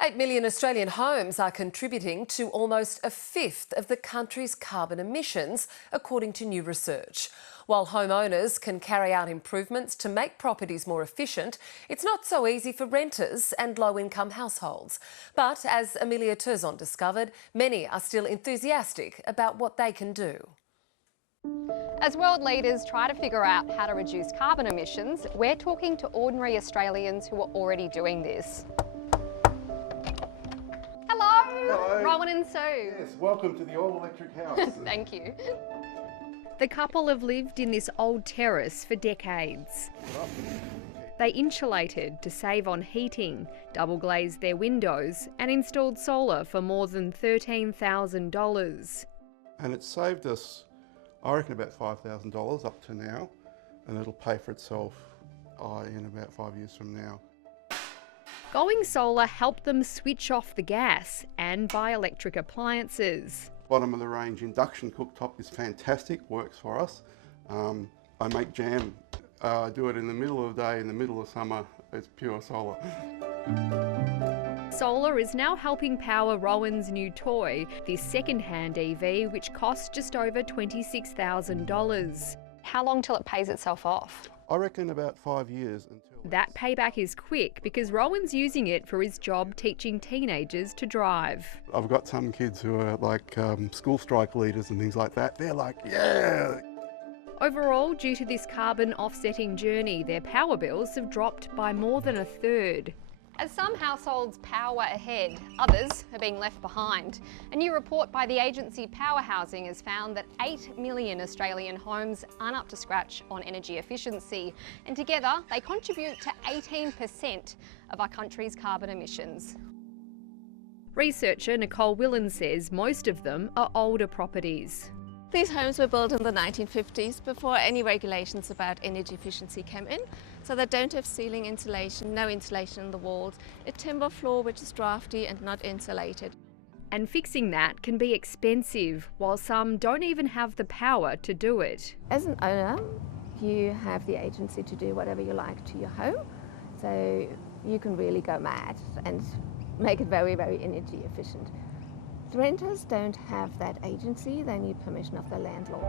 8 million Australian homes are contributing to almost a fifth of the country's carbon emissions, according to new research. While homeowners can carry out improvements to make properties more efficient, it's not so easy for renters and low-income households. But as Emilia Terzon discovered, many are still enthusiastic about what they can do. As world leaders try to figure out how to reduce carbon emissions, we're talking to ordinary Australians who are already doing this. Hello, Rowan and Sue. Yes, welcome to the all-electric house. Thank you. The couple have lived in this old terrace for decades. They insulated to save on heating, double-glazed their windows and installed solar for more than $13,000. And it's saved us, I reckon, about $5,000 up to now, and it'll pay for itself in about 5 years from now. Going solar helped them switch off the gas and buy electric appliances. Bottom of the range induction cooktop is fantastic, works for us. I make jam, do it in the middle of the day, in the middle of summer. It's pure solar. Solar is now helping power Rowan's new toy, this second-hand EV, which costs just over $26,000. How long till it pays itself off? I reckon about 5 years until... That payback is quick because Rowan's using it for his job teaching teenagers to drive. I've got some kids who are like school strike leaders and things like that. They're like, yeah! Overall, due to this carbon offsetting journey, their power bills have dropped by more than a third. As some households power ahead, others are being left behind. A new report by the agency Power Housing has found that 8 million Australian homes aren't up to scratch on energy efficiency, and together they contribute to 18% of our country's carbon emissions. Researcher Nicole Willan says most of them are older properties. These homes were built in the 1950s before any regulations about energy efficiency came in, so they don't have ceiling insulation, no insulation in the walls, a timber floor which is drafty and not insulated. And fixing that can be expensive, while some don't even have the power to do it. As an owner, you have the agency to do whatever you like to your home, so you can really go mad and make it very, very energy efficient. Renters don't have that agency, they need permission of the landlord.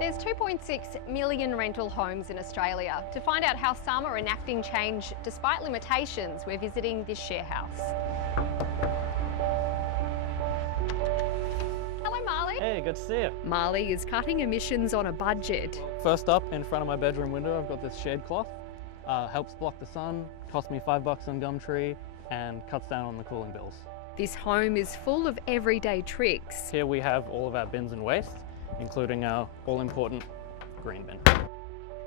There's 2.6 million rental homes in Australia. To find out how some are enacting change despite limitations, we're visiting this share house. Hello, Marley. Hey, good to see you. Marley is cutting emissions on a budget. First up, in front of my bedroom window, I've got this shade cloth. Helps block the sun, cost me $5 on Gumtree, and cuts down on the cooling bills. This home is full of everyday tricks. Here we have all of our bins and waste, including our all-important green bin.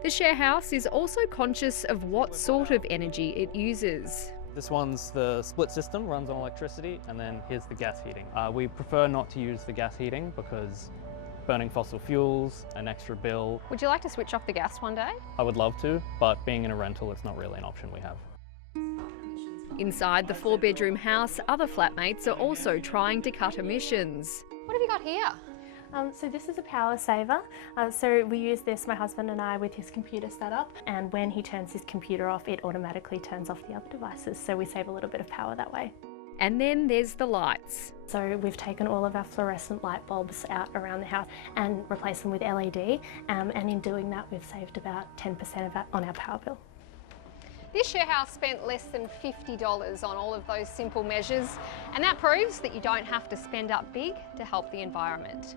The share house is also conscious of what sort of energy it uses. This one's the split system, runs on electricity, and then here's the gas heating. We prefer not to use the gas heating because burning fossil fuels, an extra bill. Would you like to switch off the gas one day? I would love to, but being in a rental, it's not really an option we have. Inside the 4-bedroom house, other flatmates are also trying to cut emissions. What have you got here? So this is a power saver. So we use this, my husband and I, with his computer setup, and when he turns his computer off, it automatically turns off the other devices, so we save a little bit of power that way. And then there's the lights. So we've taken all of our fluorescent light bulbs out around the house and replaced them with LED, and in doing that we've saved about 10% of that on our power bill. This share house spent less than $50 on all of those simple measures, and that proves that you don't have to spend up big to help the environment.